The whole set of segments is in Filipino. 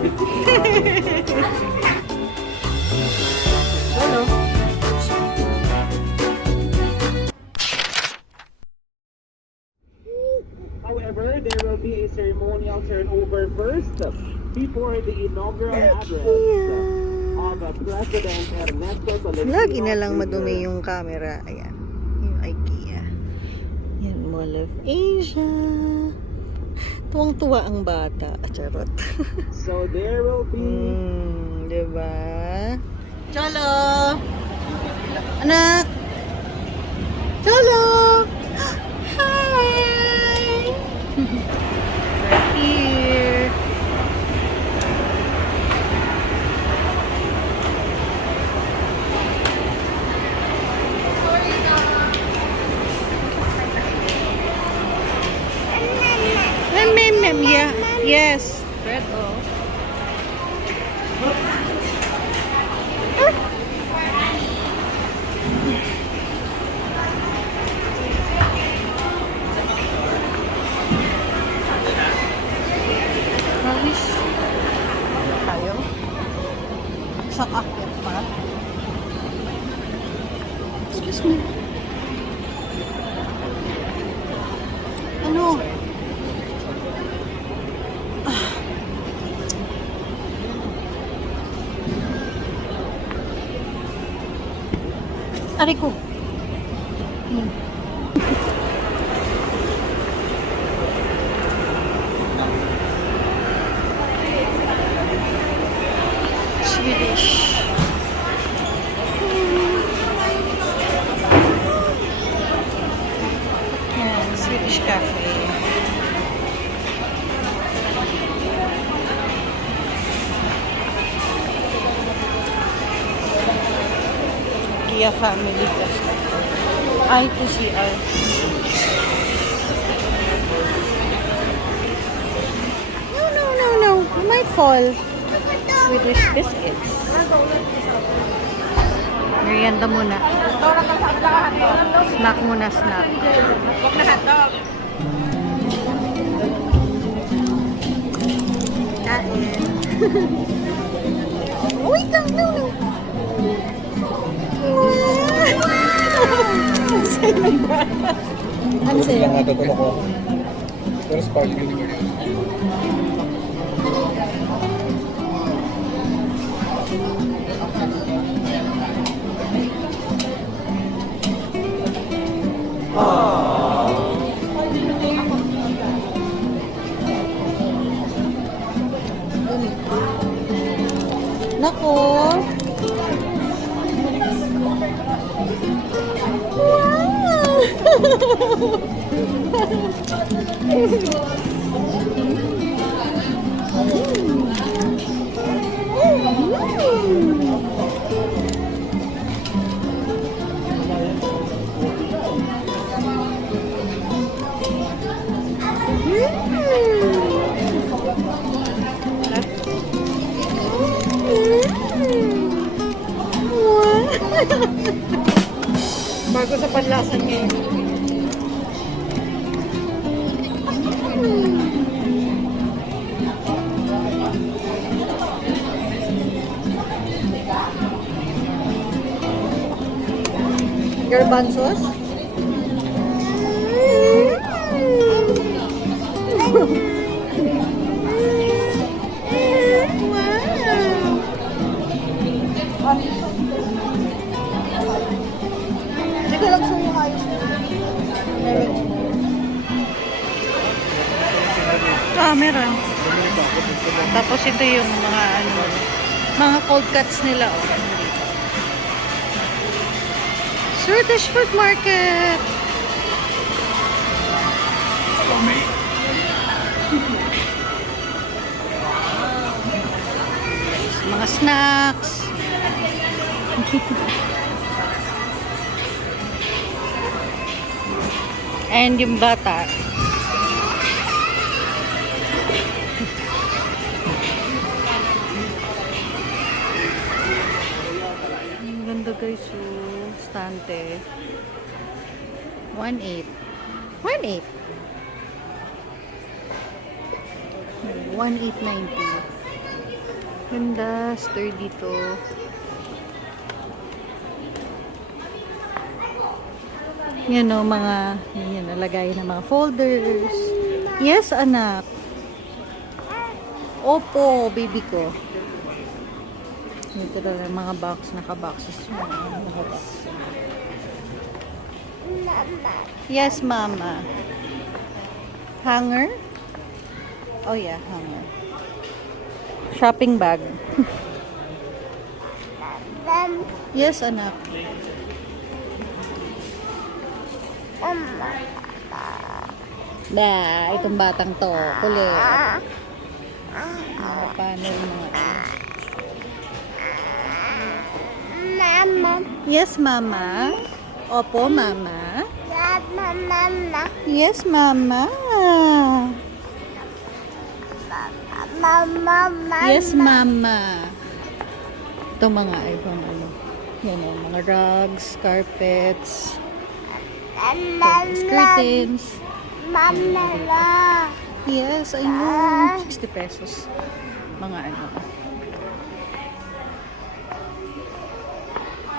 Hello. However, there will be a ceremonial turnover first before the inaugural address of President Ernesto Tolentino. Lagi na lang madumi yung camera. Ayan. Yung IKEA. Yan, Mall of Asia. Tuwang-tuwa ang bata. Charot. So there will be... Diba? Cholo! Anak! Cholo! Hi! We're here. Yeah. Yes. Red oh. Mawis. Tayo. Isang akyat pa. Excuse me. Ano? Aray ko. Swedish. Yan, Swedish cafe. Kia family restaurant. ITCR. No. You might fall. Swedish biscuits. Merienda muna. Snack muna, snack. Kain. Wait lang, no. Ano sa'yo? Ang natutulog ko. Pero sparkling ko yun. Nako. Bago sa panlasan ngayon. Garbanzos? Hindi ko lang sure yung ayos. Meron. Camera. Tapos ito yung mga cold cuts nila. Oh. Swedish food market. Mga snacks. And yung bata. Ang ganda guys, stante. 1.8. 1.8. 1.890. Ganda, sturdy to. Yan o, mga, yan, nalagay na mga folders. Yes, anak. Opo, baby ko. Ito na mga box, naka-boxes. Naka-box. Yes, mama. Hanger? Oh yeah, hanger. Shopping bag. Yes, anak. Ba, itong batang to. Kulit. Paano yung mga... Mama. Yes, mama. Opo, mama. Mama. Yes, mama. Mama. Yes, mama. Ito mga ibang ano. Yan o, mga rugs, carpets, curtains. Mama. Yes, I know. 60 pesos. Mga ano.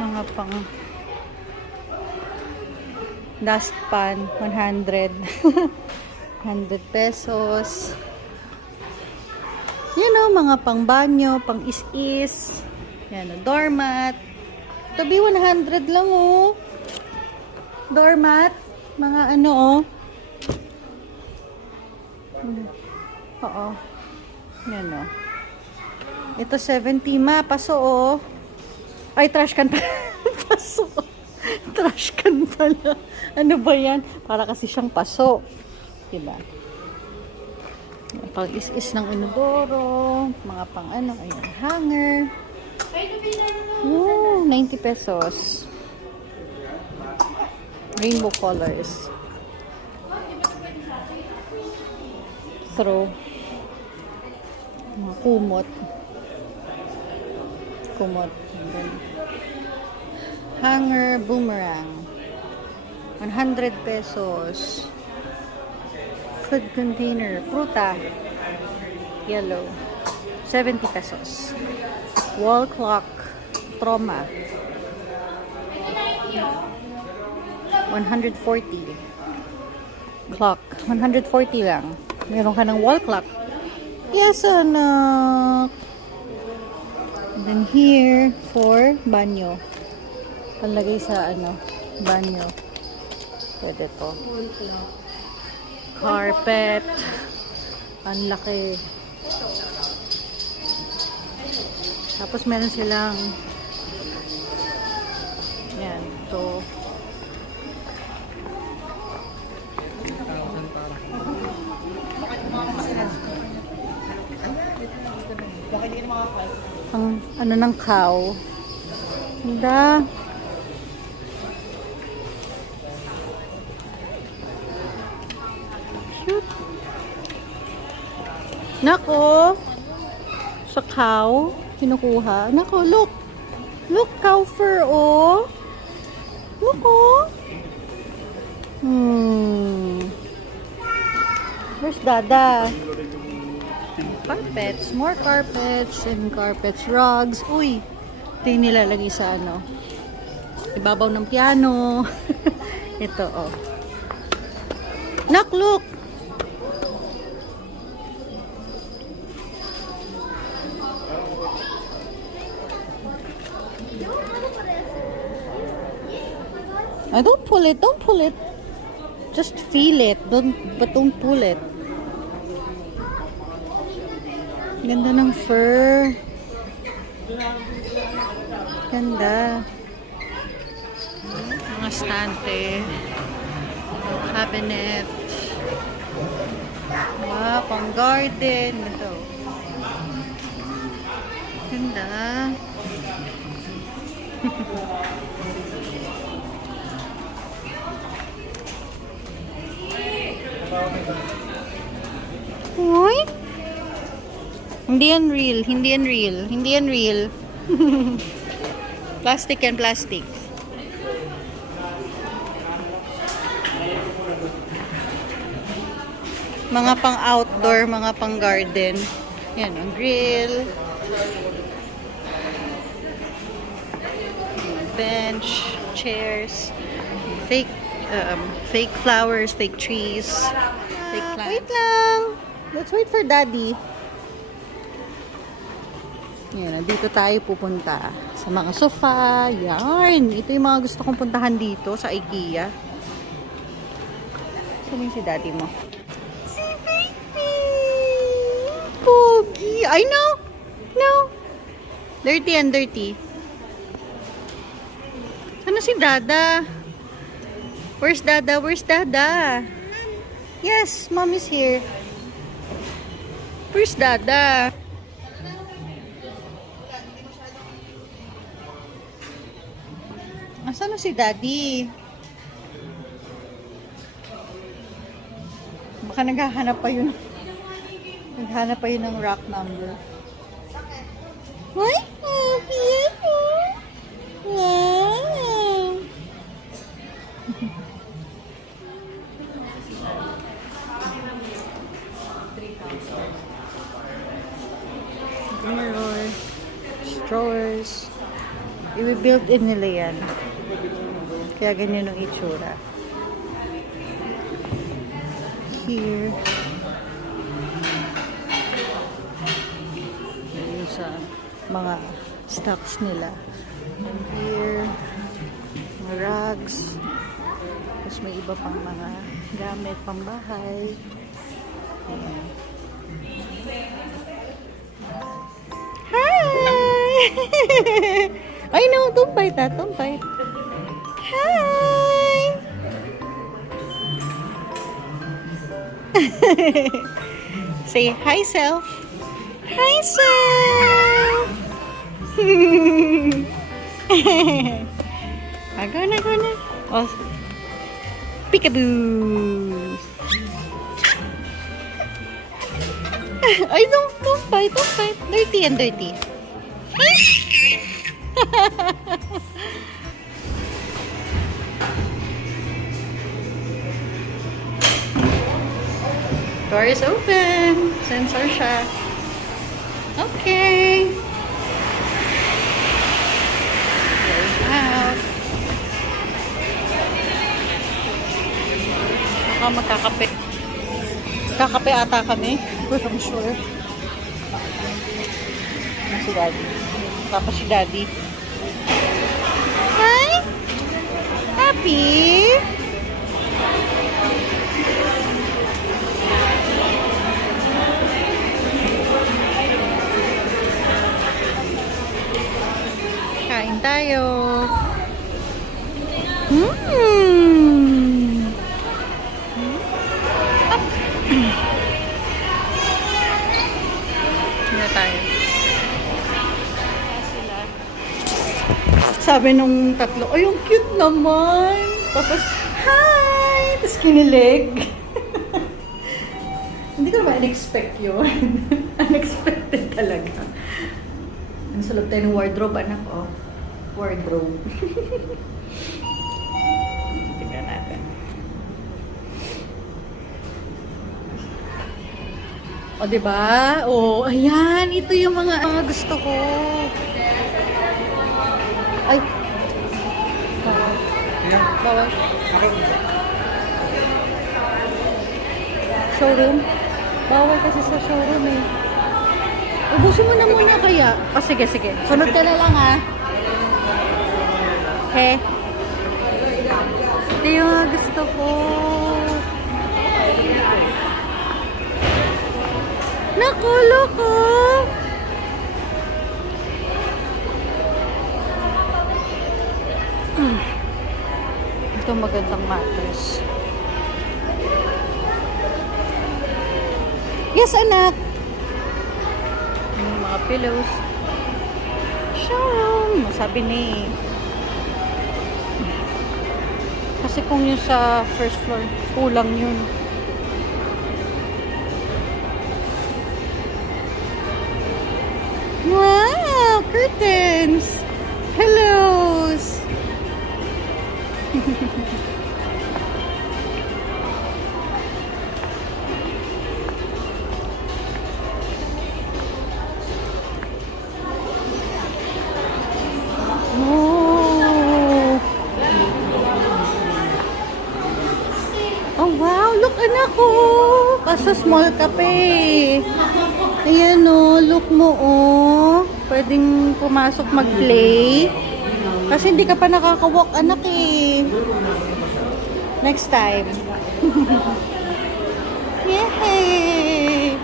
Mga pang dustpan, 100. 100 pesos. Yan o, mga pang banyo, pang is-is. Yan o, doormat. Tabi 100 lang o. Doormat. Mga ano o. Oo. Yan o. Ito 70 ma. Paso o. Ay, trash can pala. Paso. Trash can pala. Ano ba yan? Para kasi siyang paso. Diba? Pang is-is ng inodoro. Mga pang ano. Ayan. Hanger. Ooh, 90 pesos. Rainbow colors. Throw. Mga kumot. Kumot. Hanger boomerang. 100 pesos. Food container. Pruta. Yellow. 70 pesos. Wall clock. Troma. 140. Clock. 140 lang. Meron ka ng wall clock. Yes, anak. And then here, for banyo. Panlagay sa ano, banyo. Pwede to. Carpet. Ang laki. Tapos meron silang yan, to ang ano ng cow. Ganda. Cute. Nako. Sa cow. Kinukuha. Nako, look. Look, cow fur, oh. Look, oh. Where's Dada? Carpets. More carpets and carpets. Rugs. Uy. Ito yung nilalagay sa ano. Ibabaw ng piano. Ito, oh. Nak, look. Don't pull it. Don't pull it. Just feel it. But don't pull it. Ganda ng fur. Ganda. Mga stante. Cabinet. Wow, pang garden. Ito. Ganda. Uy. Hindi yan real. Hindi yan real. Hindi yan real. Plastic and plastic. Mga pang outdoor, mga pang garden. Yan, ang grill. Bench, chairs, fake fake flowers, fake trees, fake plants. Wait lang. Let's wait for Daddy. Yan, dito tayo pupunta sa mga sofa. Yan. Ito yung mga gusto kong puntahan dito sa IKEA. Sino yung si Daddy mo? Si Baby! Pogi! I know! No! Dirty and dirty. Ano si Dada? Where's Dada? Where's Dada? Yes, Mom is here. Where's Dada? Asan na si Daddy? Baka naghahanap pa yun. Naghahanap pa yun ng rack number. Hi, Pogi! Wow! Mirror, drawers. I-built in nila yan. Kaya ganyan ang itsura. Here. Yun sa mga stocks nila. And here. Mga rugs. Tapos may iba pang mga gamit pang bahay. Ayan. Hi! I know, don't bite that, don't bite. Hi! Say hi, self. Hi, self. Go na, go na. Oh, peekaboo. Ay, don't bite, don't bite. Dirty and dirty. Door is open. Sensor siya. Okay. Goes out. Baka magkakape. Kakape ata kami. But I'm sure. Si Daddy. Tapos si Daddy. Hi! Happy? Kain tayo. Ano tayo? Sabi nung tatlo, ay, yung cute naman. Tapos, hi! Tapos kinilig. Hindi ko naman in-expect yun. Unexpected talaga. Ang sulog tayo ng wardrobe, anak, oh. Wardrobe. Tingnan natin. O, diba? O, ayan. Ito yung mga gusto ko. Ay. Bawal. Bawal. Showroom? Bawal kasi sa showroom eh. Ubusin mo na muna kaya. O sige, sige. Sunod ka na lang ha. Okay. Ito yung mga gusto ko. Naku, loko. Ito magandang mattress. Yes, anak. Yung mga pillows. Showroom. Sabi ni. Kasi kung yung sa first floor, kulang yun. Wow! Curtains! Pillows! anak ko. Kaso small ka pa eh. Ayan o, look mo o. Pwedeng pumasok mag-play. Kasi hindi ka pa nakaka-walk, anak eh. Next time. Yay!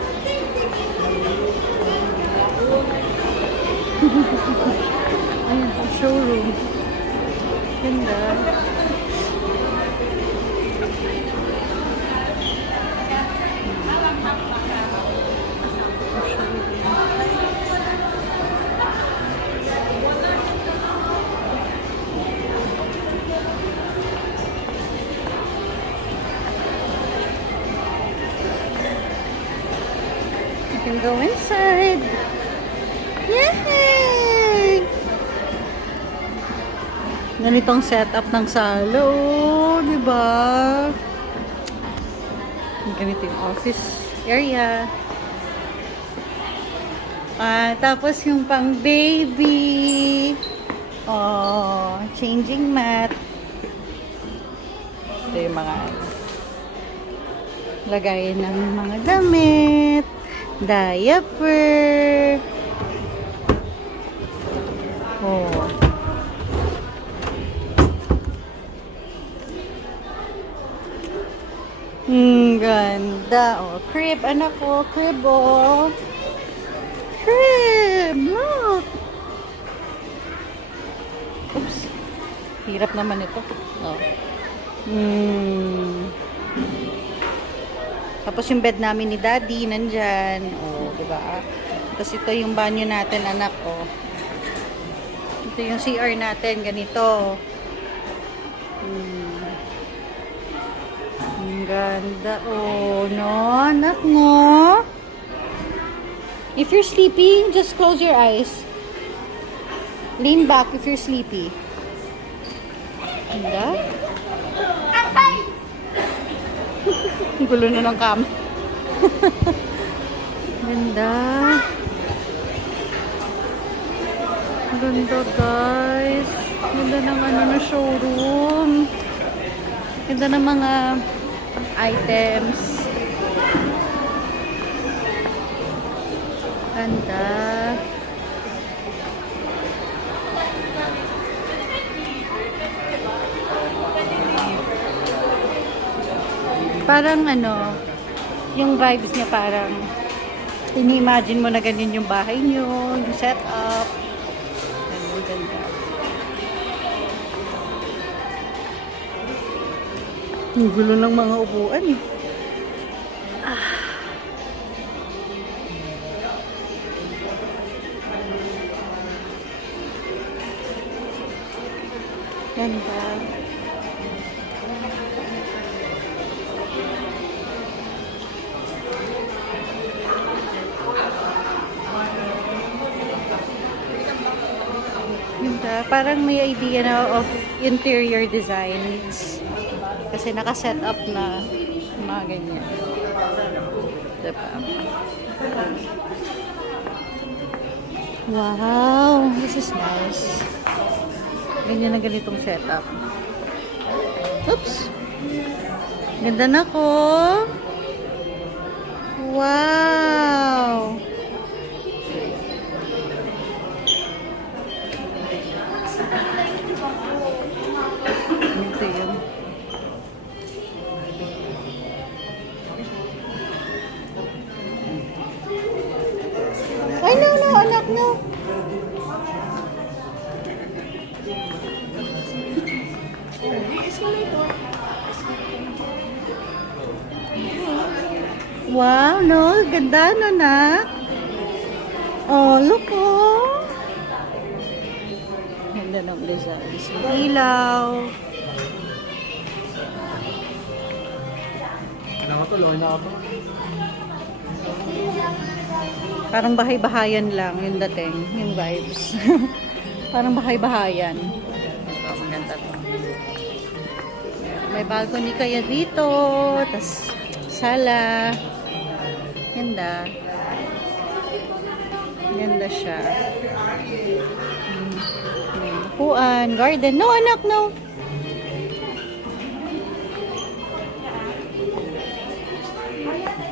Ayan, ang showroom. Ganda. You can go inside. Yay! Ganitong setup ng salo, di ba? Ganito yung office area. Tapos yung pang baby. Oh, changing mat. Ito yung mga lagayin ng mga damit. Diaper. Oh. Ganda. Oh, crib. Anak ko. Crib, oh. Crib. Look. Oops. Hirap naman ito. Oh. Tapos yung bed namin ni Daddy, nandyan. Oh, diba? Tapos ito yung banyo natin, anak ko. Ito yung CR natin, ganito. Ang ganda. Oh, no? Anak, no? If you're sleepy, just close your eyes. Lean back if you're sleepy. Ganda. Ang gulo na ng kama. Ganda. Ganda, guys. Ganda ng ano na showroom. Ganda ng mga items. Ganda. Parang ano, yung vibes niya parang ini-imagine mo na ganyan yung bahay niyo, yung setup. Ganyan, ganda. Ang gulo ng mga upuan eh. Ganda. Ganda. Parang may idea na of interior designs. Kasi naka-set up na mga ganyan. Diba? Wow! This is nice. Ganyan na ganitong setup. Oops! Ganda na ko! Wow! Ito yun. Ay, no, anak, no. Wow, no, ganda no na. Oh, look oh. Ganda ng design. Ilaw. Parang bahay-bahayan lang yung dating, yung vibes. Parang bahay-bahayan. Ito, maganda to. May balcony kaya dito. Tas sala. Ganda. Ganda siya. May upuan, garden. No, anak, no.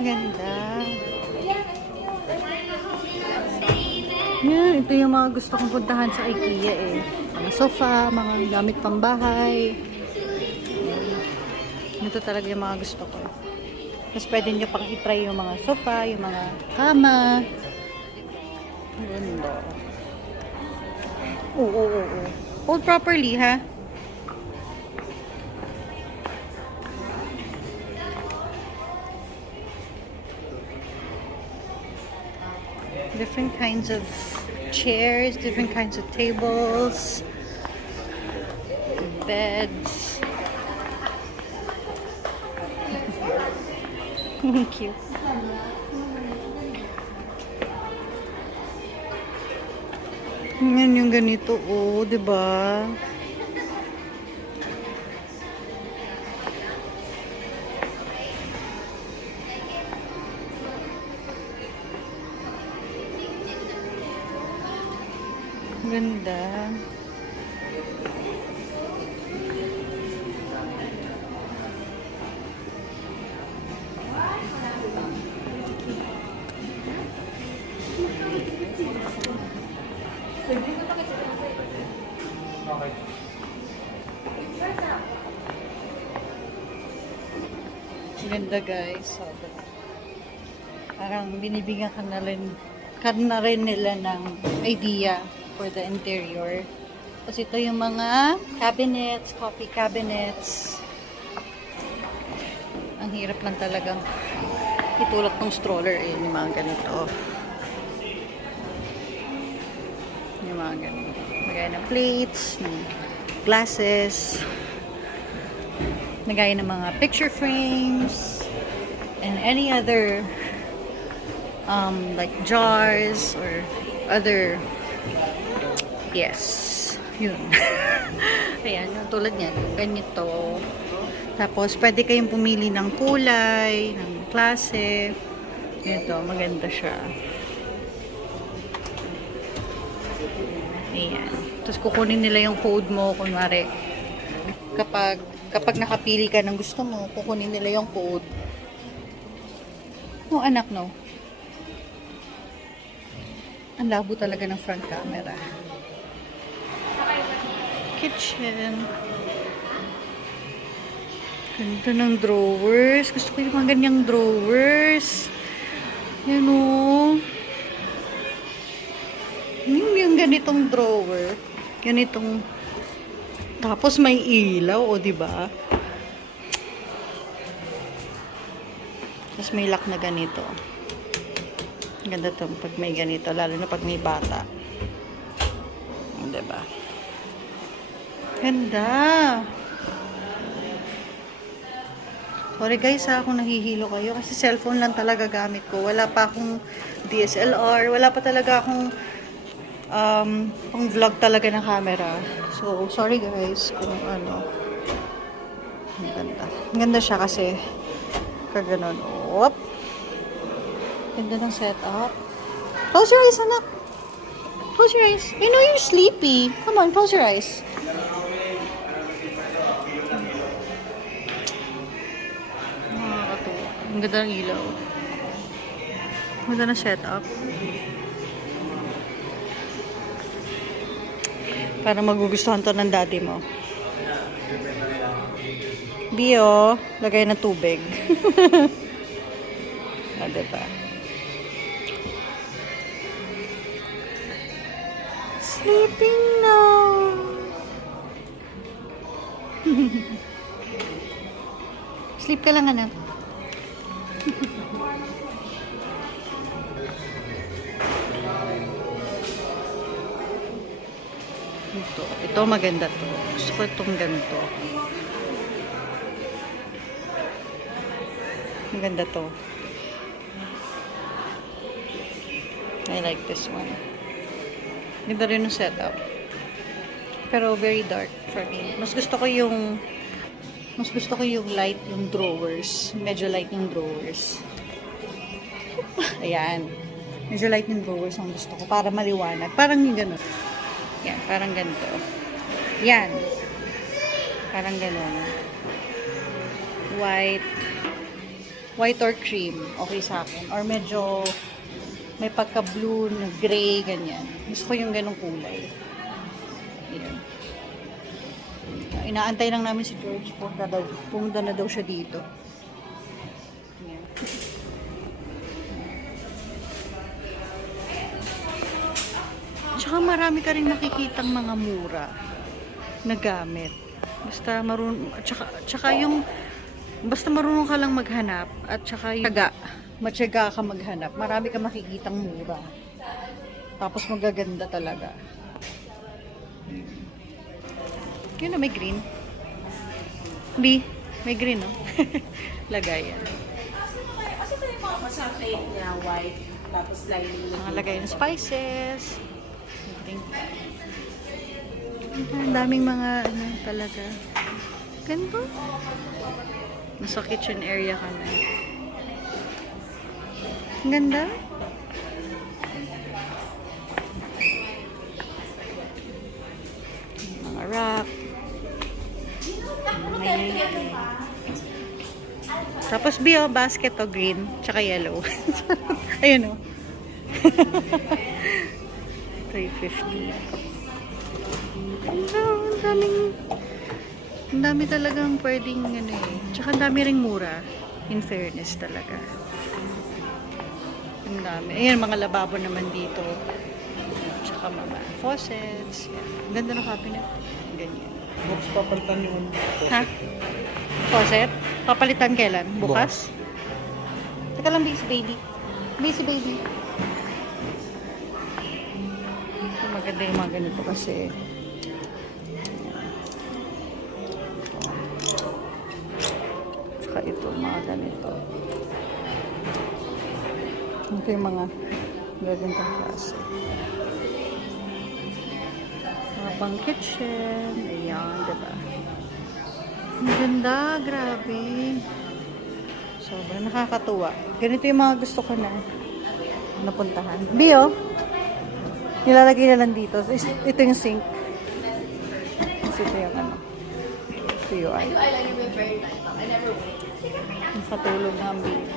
Ganda. Yan, ito yung mga gusto kong puntahan sa IKEA eh. Mga sofa, mga gamit pang bahay. Yan. Ito talaga yung mga gusto ko. Tapos pwede nyo pang itry yung mga sofa, yung mga kama. Ganda. Oo. Hold properly, ha? Different kinds of chairs, different kinds of tables, beds. Cute. Yan yung ganito, oh, 'di ba? Ganda. Ganda guys. Parang binibigyan ka na rin nila ng idea for the interior. Tapos ito yung mga cabinets, coffee cabinets. Ang hirap lang talagang itulak ng stroller eh, yung mga ganito. Yung mga ganito. Nagaya ng plates, ng glasses, nagaya ng mga picture frames, and any other like jars or other. Yes. Yun. Ayan, yung tulad niyan. Ganito. Tapos, pwede kayong pumili ng kulay, ng klase. Ito, maganda siya. Ayan. Tapos, kukunin nila yung code mo. Kunwari, kapag nakapili ka ng gusto mo, kukunin nila yung code. Oh, anak, no? Ang labo talaga ng front camera. Kitchen. Ganda ng drawers. Gusto ko yung mga ganyang drawers. Yan o. Yung ganitong drawer. Ganitong. Tapos may ilaw, o diba? Tapos may lock na ganito. Ganda to pag may ganito. Lalo na pag may bata. O diba? Ganda. Sorry guys ha, kung nahihilo kayo kasi cellphone lang talaga gamit ko. Wala pa akong DSLR, wala pa talaga akong pang vlog talaga ng camera. So, sorry guys kung ano. Ang ganda. Ang ganda siya kasi kaganon. Oop. Ganda ng setup. Close your eyes, anak. Close your eyes. I know you're sleepy. Come on, close your eyes. Ang ganda ng ilaw. Ang ganda ng setup. Para magugustuhan to ng daddy mo. Bio, lagay ng tubig. Diba? Sleeping now. Sleep ka lang, anak. Ito maganda to. Gusto ko itong ganito. Maganda to. I like this one. Ganda rin yung setup. Pero very dark for me. Mas gusto ko yung light, yung drawers. Medyo light yung drawers. Ayan. Medyo light yung drawers ang gusto ko. Para maliwanag. Parang yung gano'n. Yan. Parang ganito. Yan. Parang gano'n. White. white or cream, okay sa akin. Or medyo may pagka-blue na gray, ganyan. Gusto ko yung ganong kulay. Ayan. Inaantay lang namin si George. Pumunta na daw siya dito. Ayan. Tsaka marami ka rin nakikitang mga mura na gamit. Basta marunong, tsaka yung basta marunong ka lang maghanap at tsaka yung matyaga ka maghanap. Marami ka makikitang mura. Tapos magaganda talaga. Yun na, may green. B, may green, no? Lagayan. Kasi ito yung mga masakay niya, white, tapos lining. Mga lagay ng spices. Ang daming mga ano talaga. Ganito. Nasa kitchen area ka na. Ang ganda. Mga rack. Tapos basket to green, tsaka yellow. Ayun o. 350. Ang dami talagang pwedeng ano eh. Tsaka ang dami ring mura. In fairness talaga. Ang dami. Ayan, mga lababo naman dito. Tsaka mga faucets. Yan. Ang ganda ng cabinet. Ganyan. Box papalitan yung Ha? Faucet? Papalitan kailan? Bukas? Teka lang, busy baby. Busy baby. Ito maganda yung mga ganito kasi. Tsaka ito, mga ganito. Ito yung mga gagandang klase. Mga pang kitchen. Ayan, diba? Ang ganda, grabe. Sobrang nakakatuwa. Ganito yung mga gusto ko na napuntahan. Bio, nilalagay na lang dito. Ito yung sink. Kasi ito yung ano. Ito yung ay. Nakatulog na ang bio.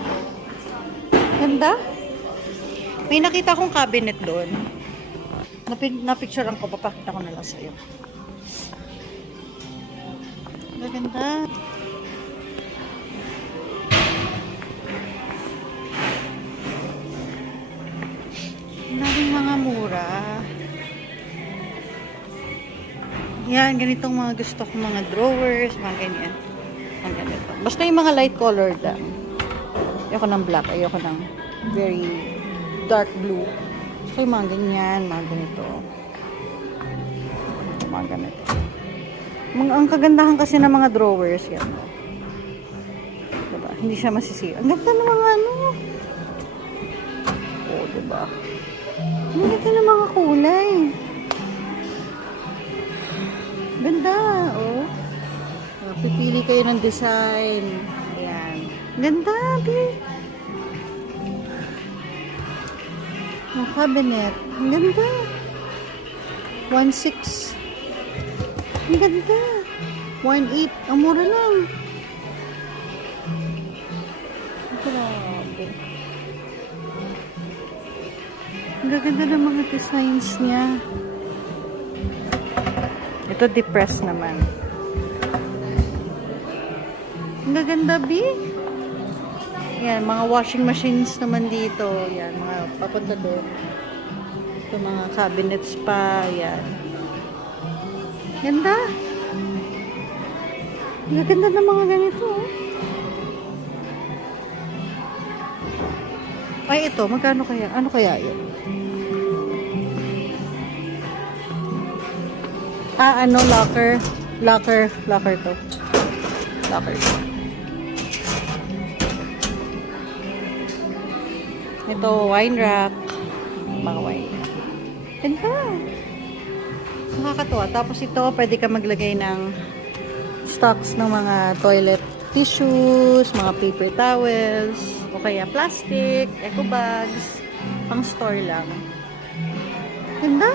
Ganda. May nakita akong cabinet doon. Napicturean ko. Papakita ko na lang sa'yo. Maganda. Maraming mga mura. Yan, ganitong mga gusto ko, mga drawers, mga ganyan. Ang ganito. Basta yung mga light colored lang. Ayoko ng black, ayoko ng very dark blue. So yung mga ganyan, mga ganito. Mga ganito. Ang kagandahan kasi ng mga drawers, yan. Diba? Hindi siya masisira. Ang ganda ng mga ano. Oh, diba? Ang ganda ng mga kulay. Ganda, oh. Pipili kayo ng design. Ayan. Ganda, babe. Ang cabinet. Ang ganda. 1.6. Ang ganda. 1.8. Ang mura lang. Grabe. Ang gaganda ng mga designs niya. Ito depressed naman. Ang gaganda, B. Yan, mga washing machines naman dito. Yan, mga papunta doon. Ito mga cabinets pa. Yan. Ganda. Ang gaganda ng mga ganito. Ay, ito. Magkano kaya? Ano kaya yun? Ano? Locker. Locker to. Locker to. Ito, wine rack. Mga wine rack. Ganda. Nakakatuwa. Tapos ito, pwede ka maglagay ng stocks ng mga toilet tissues, mga paper towels, o kaya plastic, eco bags, pang store lang. Ganda.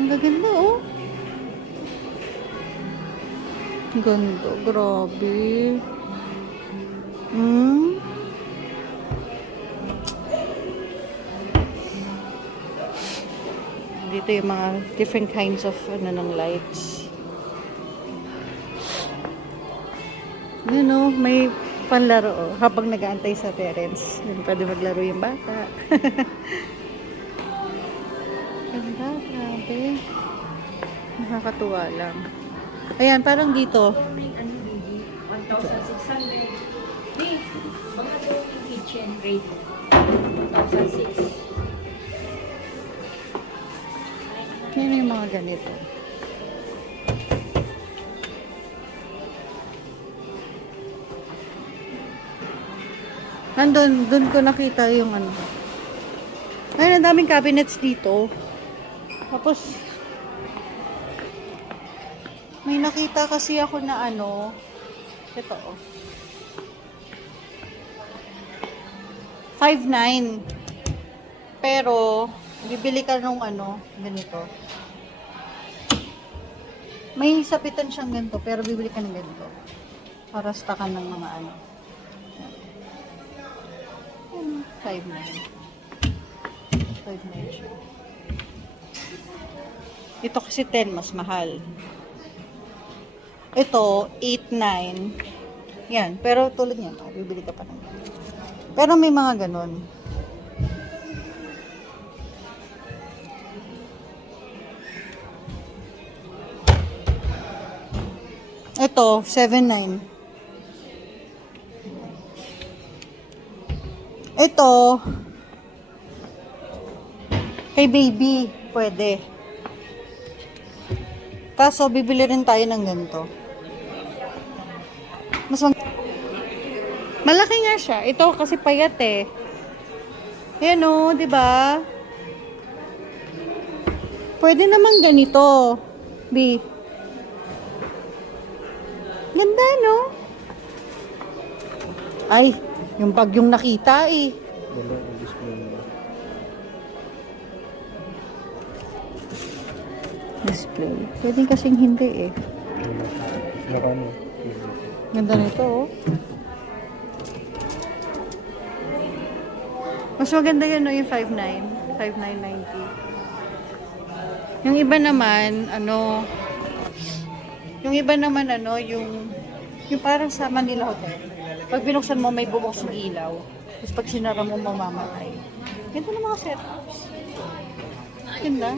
Ang gaganda, oh. Ganda, grabe. Hmm? Dito yung mga different kinds of ng lights. Yun o, may panlaro oh, habang nag-aantay sa parents. Yun, pwede maglaro yung bata. Ganda, grabe. Nakakatuwa lang. Ayan, parang dito. May ano, baby? 1,600. Hey, mga yung kitchen rate. 1,600. Yan yung mga ganito. Doon ko nakita yung ano. Ayun, ang daming cabinets dito. Tapos, may nakita kasi ako na ano, ito oh. 5,900. Pero, bibili ka nung ano, ganito. May sapitan siyang ganito, pero bibili ka ng ganito. Para stackan ng mga ano. 5,900. 5,900 siya. Ito kasi 10, mas mahal. Ito, 8,900. Yan, pero tulad niyan, oh, bibili ka pa ng ganito. Pero may mga ganon. Ito, 7,900. Ito, kay baby, pwede. Kaso, bibili rin tayo ng ganito. Malaki nga siya. Ito kasi payat eh. Ayan o, diba? Pwede naman ganito. B. Ganda, no? Ay, yung bagyong nakita eh. Wala ang display nila. Display. Pwede kasing hindi eh. Nakano? Ganda nito oh. Mas maganda yun no, yung 5,900. 5,990. Yung iba naman, ano, yung parang sa Manila Hotel. Pag binuksan mo, may bubuksan ng ilaw. Tapos pag sinara mo, mamamatay. Ganda ng mga setups. Ganda.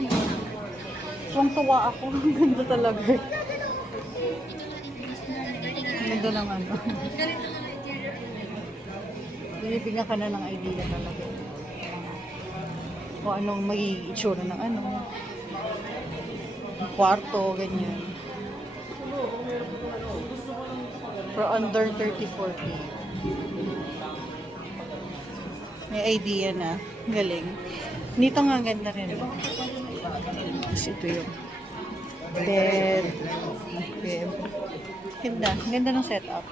Tuwang-tuwa ako. Ganda talaga. Ganda ng ano. Binibigyan ka na ng idea talaga. O anong magiging itsura ng ano. Kwarto, ganyan. For under 30-40. May idea na. Galing. Dito nga ganda rin. Tapos ito yung bed. Okay. Ganda. Ganda ng setup.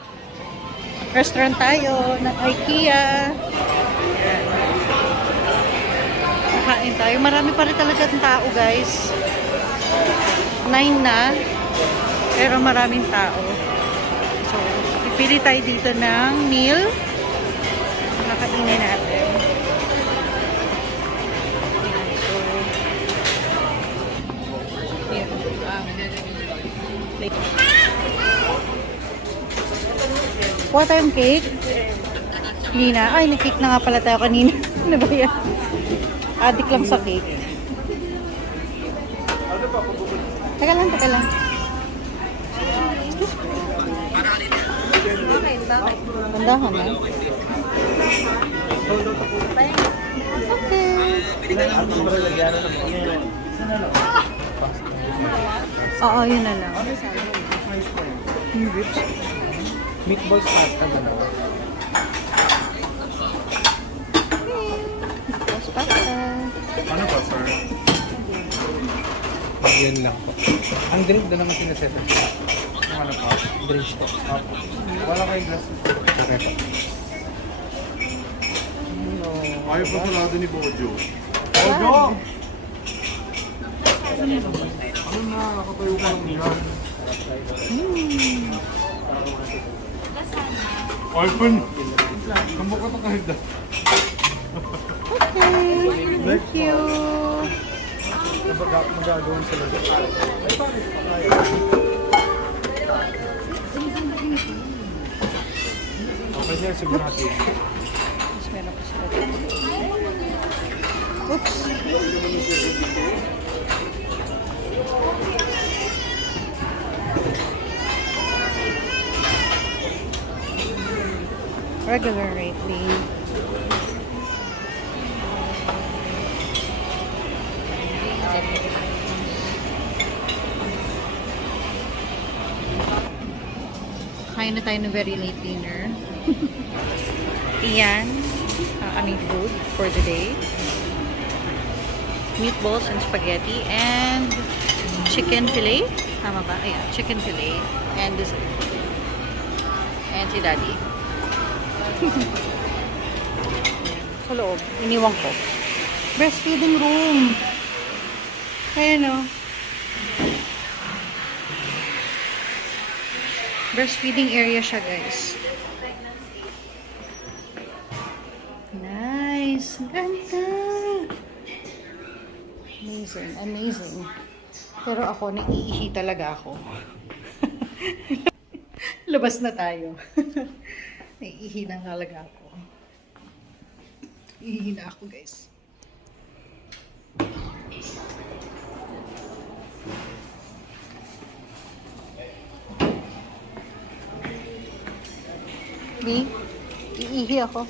Restaurant tayo ng IKEA. Ayan. Kakain tayo. Marami pa rin talaga ng tao, guys. 9 na. Pero maraming tao. So, pipili tayo dito ng meal. Nakakainin natin. So, yun. Kuha tayong cake. Hindi na. Ay, nag-cake na nga pala tayo kanina. Ano ba yan? Adik lang sa cake. Teka lang, teka lang. Tandahan na. Okay. Oo, yun na lang. Yung ribs. Meatballs pasta gano'n. Tapos pasta. Ano po, sir? Yan lang po. Ang drink doon naman sinaset up. Yung ano po? Drinks po. Wala kayong glass. Okay po. Ayaw pa salado ni Bojo. Bojo! Ano na, nakatayo ka lang yan. Open! Kamukha pa kahit na. Okay. Thank you. Magagawan sila. Okay siya, siguro natin. Tapos meron pa sila dito. Oops. Regular rate, Lee. Kain na tayo ng very late dinner. Iyan, aming food for the day. Meatballs and spaghetti and chicken fillet. Tama ba? Ayan, chicken fillet and dessert. And si Daddy. Sa loob, iniwan ko. Breastfeeding room. Ayan o. Breastfeeding area siya, guys. Nice. Ganda. Amazing. Amazing. Pero ako, naiihi talaga ako. Labas na tayo. Naiihi na talaga ako. Naiihi na ako, guys. Iihi ako.